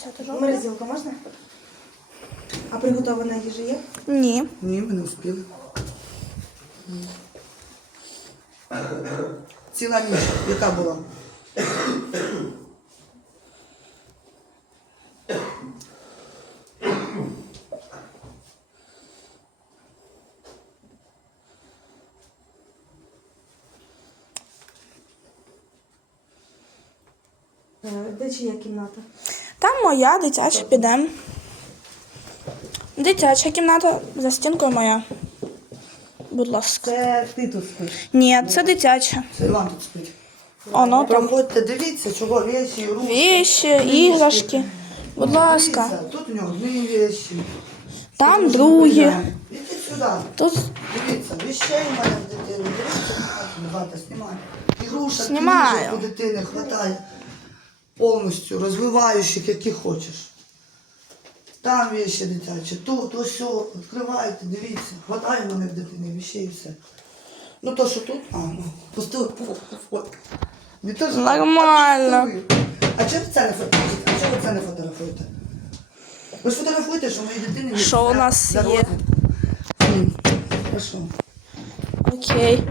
взяти жовте? Морозилка можна? А приготована їжа є? Ні. Ні, ми не встигли. Ціла ніч, яка була? Е, Де чия кімната? Там моя дитяча підемо. Дитяча кімната за стінкою моя. Будь ласка. Це ти тут спиш. Ні, це дитяча. Це Іван тут спить. Оно там. Проходьте, дивіться, чого вещі, руки. Віші, іграшки. Будь ласка. Тут у нього одні вещі. Там другі. Ідіть сюди. Тут Дивіться, вещей в мене в дитини. Дивіться, багато знімай. Ігрушок, Знімаю. книжок у дитини хватає. Повністю, розвиваючих, які хочеш. Там вещи дитячі, тут, ось, все, відкривайте, дивіться. Хватає в мене в дитини вещей і все. Ну то, що тут, а, ну, пустили фотку. Нормально. А чого це не фотографуєте? А чого це не фотографуєте? Ви ж фотографуєте, що моїй дитині є Що у нас є? Хорошо. окей.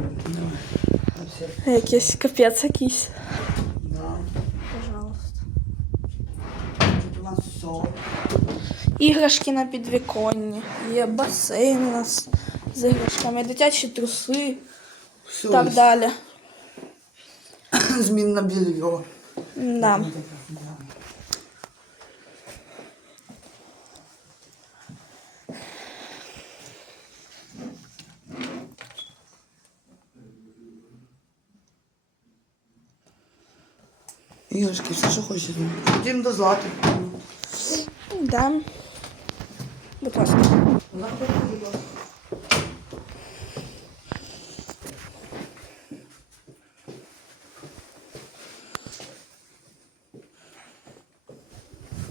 Якийсь капець якийсь. Да. Пожалуйста. Тут у нас все. Іграшки на підвіконні. Є басейн у нас з іграшками, дитячі труси і так далі. Змінна белье. Да. Іграшки, все, що хочеш. Ходім до злати. Да. Будь ласка.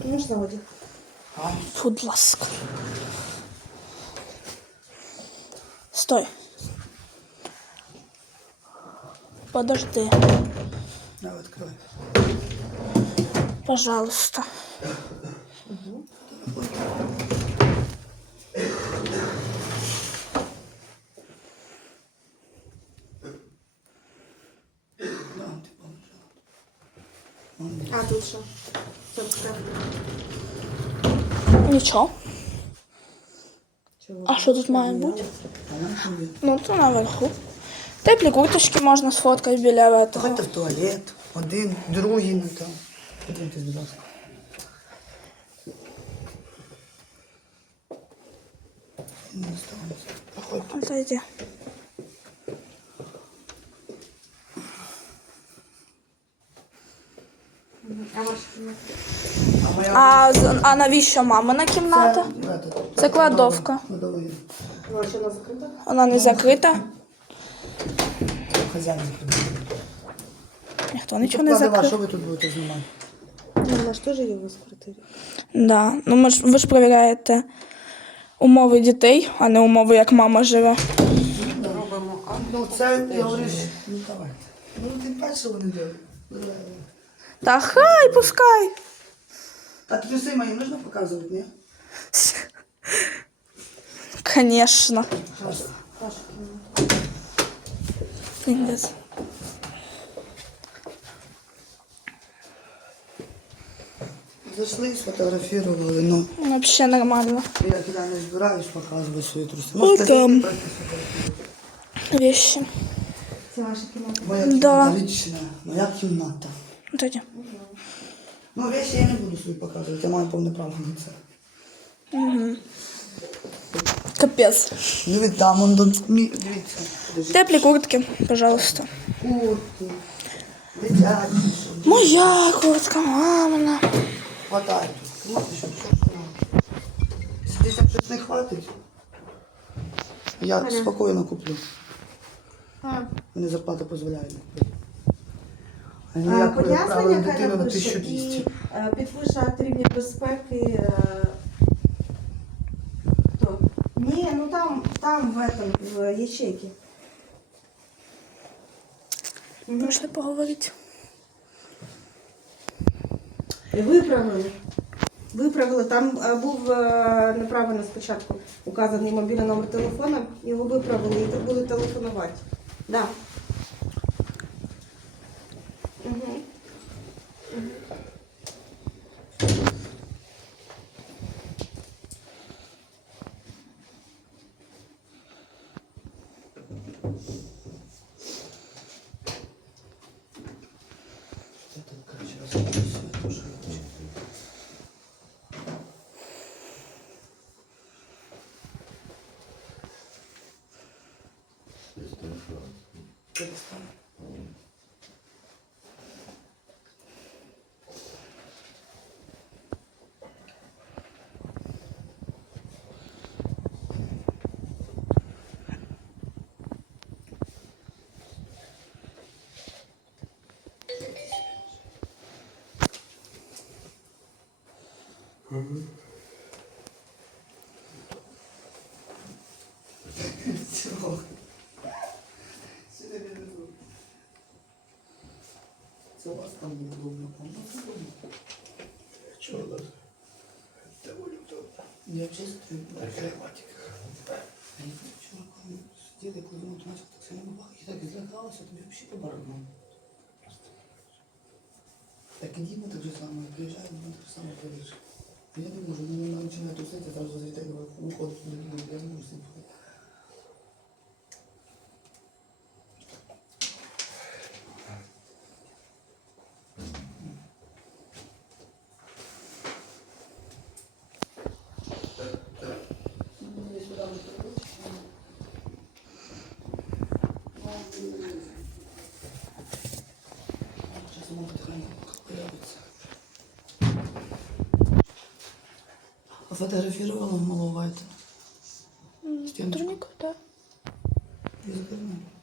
Можна одяг? Будь ласка. Стой. Подожди, Давай, відкривай. пожалуйста. Тут що? Все. Нічого. А що тут має бути? Що? Ну, то наверху. Теплі курточки можна сфоткати біля того. Ходьте в туалет. Один, другий, ну там. Подивіться, будь ласка. Отойди. А ваша кімната? А моя А, з- а навіщо мамина кімната? Це, кладовка. Кладовий. Вона закрита? Вона не закрита. Хазяїн закрив. Ніхто нічого не Складова, що ви тут будете знімати? Ну, вона ж теж є у вас в квартирі. Да. Ну, ми ж, ви ж перевіряєте умови дітей, а не умови, як мама живе. Робимо. А, ну це, я говорю, ну давайте. Ну, тим паче вони делають. Та хай, пускай. А трюси мої нужно показувати, ні? Конечно. Зараз. Ваша кімната. Пиздец. Зайшли, сфотографували, ну. Вообще нормально. Я туди не збираюсь показувати свої труси. Ну, Можете там. зайти, просто сфотографувати. Вещи. Це ваша кімната. Моя Да. кімната лічна, моя кімната. Отойди. Ну, речі я не буду свої показувати, я маю повне право на це. Капец. Ну, від там, он до... Мі- Дивіться. Подожди. Теплі куртки, пожалуйста. Куртки, дитячі, що Моя куртка, мамина. хватає. Що що. Якщо дітям щось не хватить, я спокійно куплю. Мені зарплата дозволяє не купити. А не А, Пояснення хай напише і е, підпише акт рівня безпеки. е, Хто? Ні, ну там, там в этом, в ячейке. Можете поговорити? Виправили. Виправили, там е, був е, неправильно спочатку указаний мобільний номер телефона, його виправили і так були телефонувати. Да. తెలుస్తుంది Mm-hmm. Це у вас там неудобно, а у нас удобно. Чего надо? Довольно удобно. Я чувствую, да. А я вчора, коли сиділи, коли воно наче так сильно бабах, я так злякалася, тобі взагалі по барабану. Так і Діма так же само, я приїжджаю, він так же само говориш. Я не можу, ну вона починає трусити, зразу зайти, виходить до Діми, я не можу з ним ходити. Ну, сюди не прийдуть. Сейчас он потихоньку появится. Фотографировала малого это. Стеночку. Да никуда.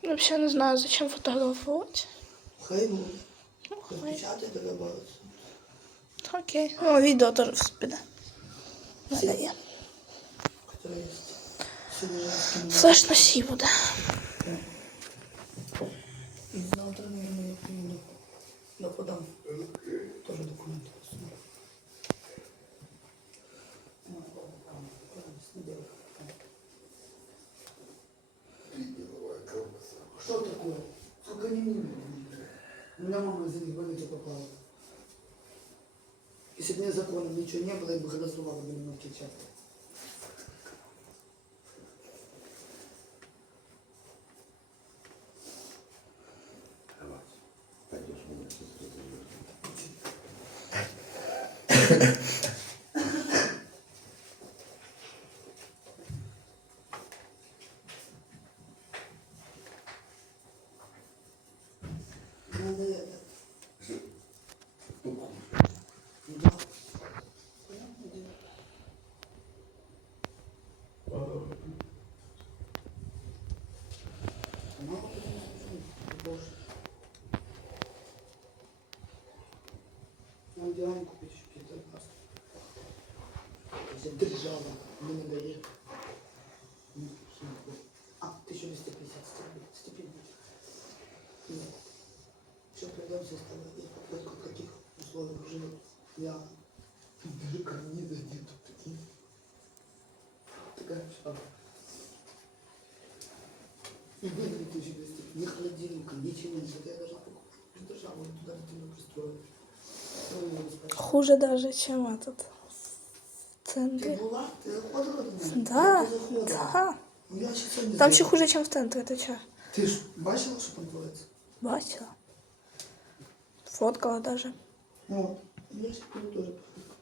Вообще не знаю, зачем фотографувати. Хай буде. Ну, Хай хай. добавиться. Окей. Ну, відео теж піде. Надає. Которая есть. Сюда же скинула. Все ж носі буде. Завтра, наверное, я приеду. Я подам. Тоже сделаю. Что такое? Сколько не мимо? У меня мама из-за них больницу попала. Если бы не законом ничего не было, я бы голосовала бы на чат. Еще какие-то лекарства. Если держава, не сумку. А, 1250 степень. Будет. Нет. Все придется условиях живет. Я даже карниза нету таких. Такая шапка. И выглядит очень быстро. Ни холодильника, ничего нет. Я должна покупать. Держава туда не пристроить. Ну, не спать. Хуже даже, чем этот. В Ти центрі. була? Ти заходила? Да, Ти заходила? да. Ну я ще це не Там ще знаю. хуже, чем в центрі, ти чо? Ти ж бачила, що там твориться? Бачила. Фоткала даже. От. Я ще тоже теж.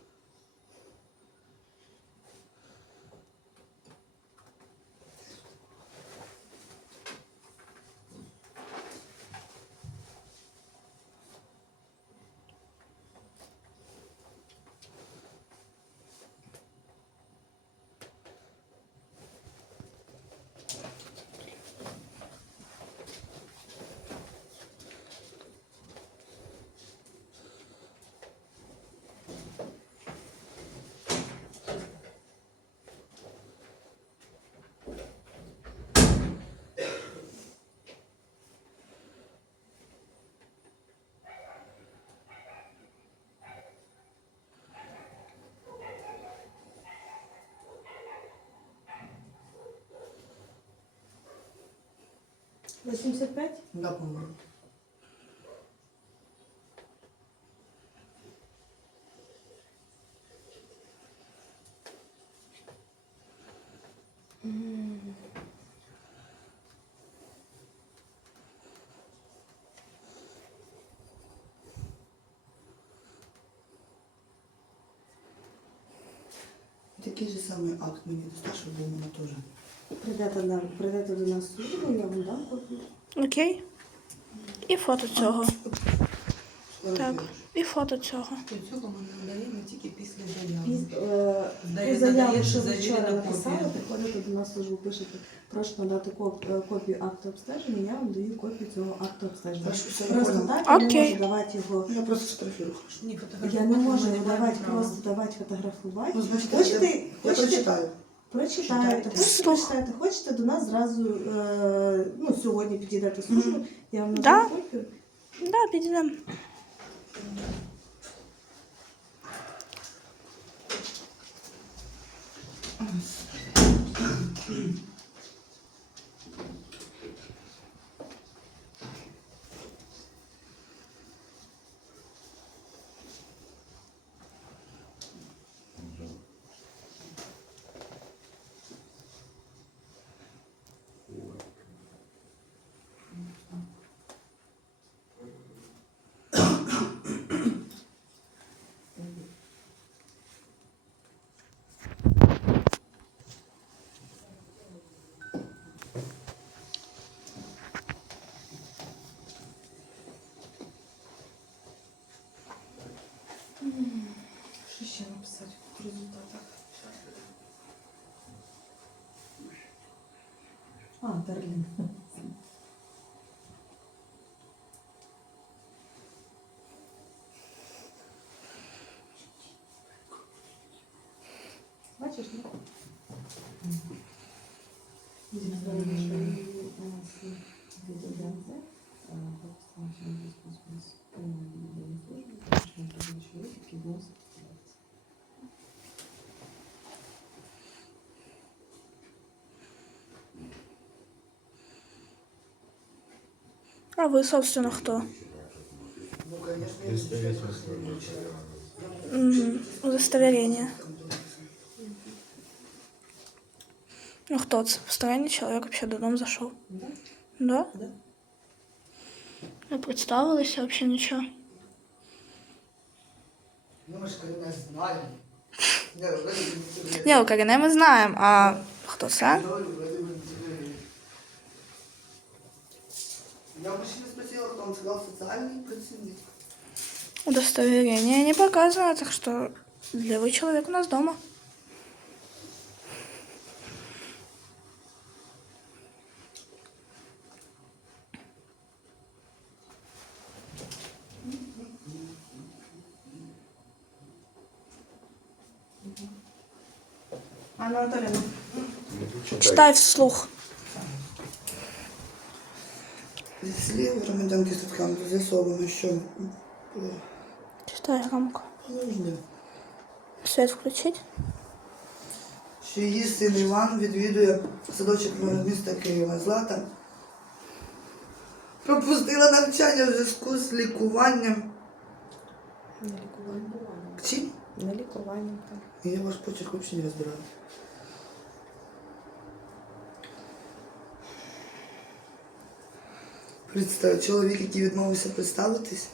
85? Да, по-моєму. Такий же самий акт мені достатньо, був у. Прийдете, на, прийдете до нас суду, я вам дам копію. Окей. І фото цього. Так. І фото цього. До цього ми надаємо тільки після заяви. Піз, е, Дає- заяву, надаєш що ви завірену вчора написали, копію. приходите до нас в службу, пишете, прошу надати коп- е, копію акту обстеження, я вам даю копію цього акту обстеження. Просто нормально? так я не Окей. можу давати його. Я просто сфотографірую. Ні, Я фотографувати не можу ми давати маємо просто давати фотографувати. Ну, значить, Хочете, я, я хочете, прочитаю. Прочитаєте, хочете, Слух. прочитаєте, хочете до нас зразу, е, ну, сьогодні підійдете в службу, я вам Да. надам копію. Да, підійдемо. Що ще написати в результатах? А, Терлін. Бачиш, ні? А ви, собственно, хто? Ну, конечно, я Угу. Удостоверение. Ну кто це? Посторонний человек вообще до дому зашел. Да? Да? Да. Не представилися вообще нічого. Ну, ми ж коли нас знаємо. Я вроде бы не Ні, Карине ми знаємо, а хто це? Я у мужчины спросила, кто он сказал, социальный працівник. Удостоверение не показано, так что левый человек у нас дома. Анна Анатоліївна, Читай вслух. Слів громадянки Статкан з'ясовано, що е, Читай громко. положення, Свет включить. що її син Іван відвідує садочок міста Києва. Злата пропустила навчання в зв'язку з лікуванням. на лікування. Чим? На лікування, так. Я ваш почерк взагалі не розбираю. Представ, чоловік, який відмовився представитись.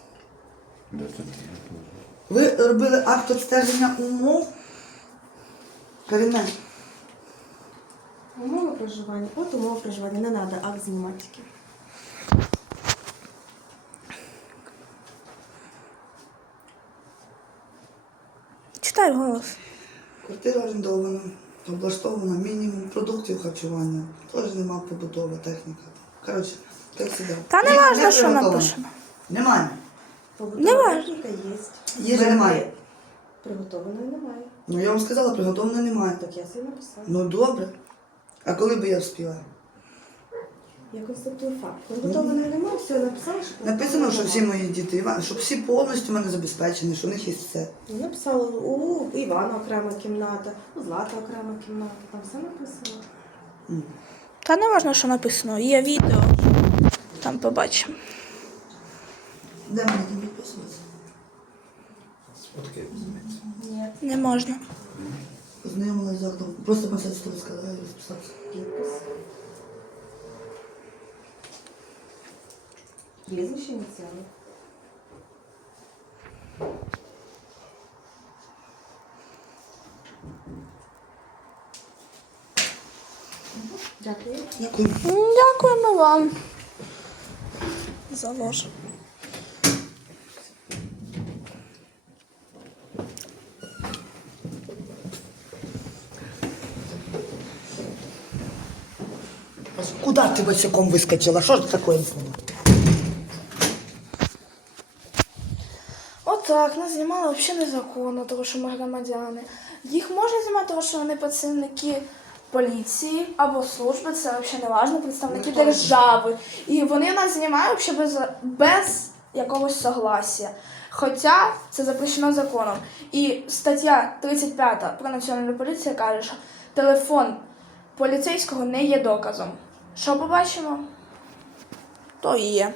Да. Ви робили акт обстеження умов? Каріне, Умови проживання. От умови проживання. Не треба акт знімати тільки. Читай голос. квартира орендована, облаштована, мінімум продуктів харчування. Теж нема побутова техніка. Коротше. Та не важно, що напишено. Немає. Побутова Не важно. є. Їжі немає. Приготованої немає. Ну я вам сказала, приготовлено немає. Так я собі написала. Ну добре. А коли би я вспіла? Я констатую факт. Приготованої немає, все, написала, що Написано, що всі мої діти, Іван, щоб всі повністю в мене забезпечені, що у них є все. Я написала у Івана окрема кімната, у Злата окрема кімната. Там все написано. Та не важно, що написано. Є відео. Сам побачимо. Де мені там підписуватися? Візьметься. Ні. Не можна. Познайомилась з актом. Просто писати сторіс, сказали, розписатися. Підпис. Прізвище ініціали. Дякую. Дякую. Дякуємо вам За ложь. Куда ты босиком выскочила? Что это такое? Отак, нас знімали взагалі незаконно, тому що ми громадяни. Їх можна знімати, тому що вони працівники поліції або служби, це взагалі не важливо, представники держави. І вони нас знімають взагалі без, без якогось согласія. Хоча це запрещено законом. І стаття 35 про національну поліцію каже, що телефон поліцейського не є доказом. Що побачимо? То і є.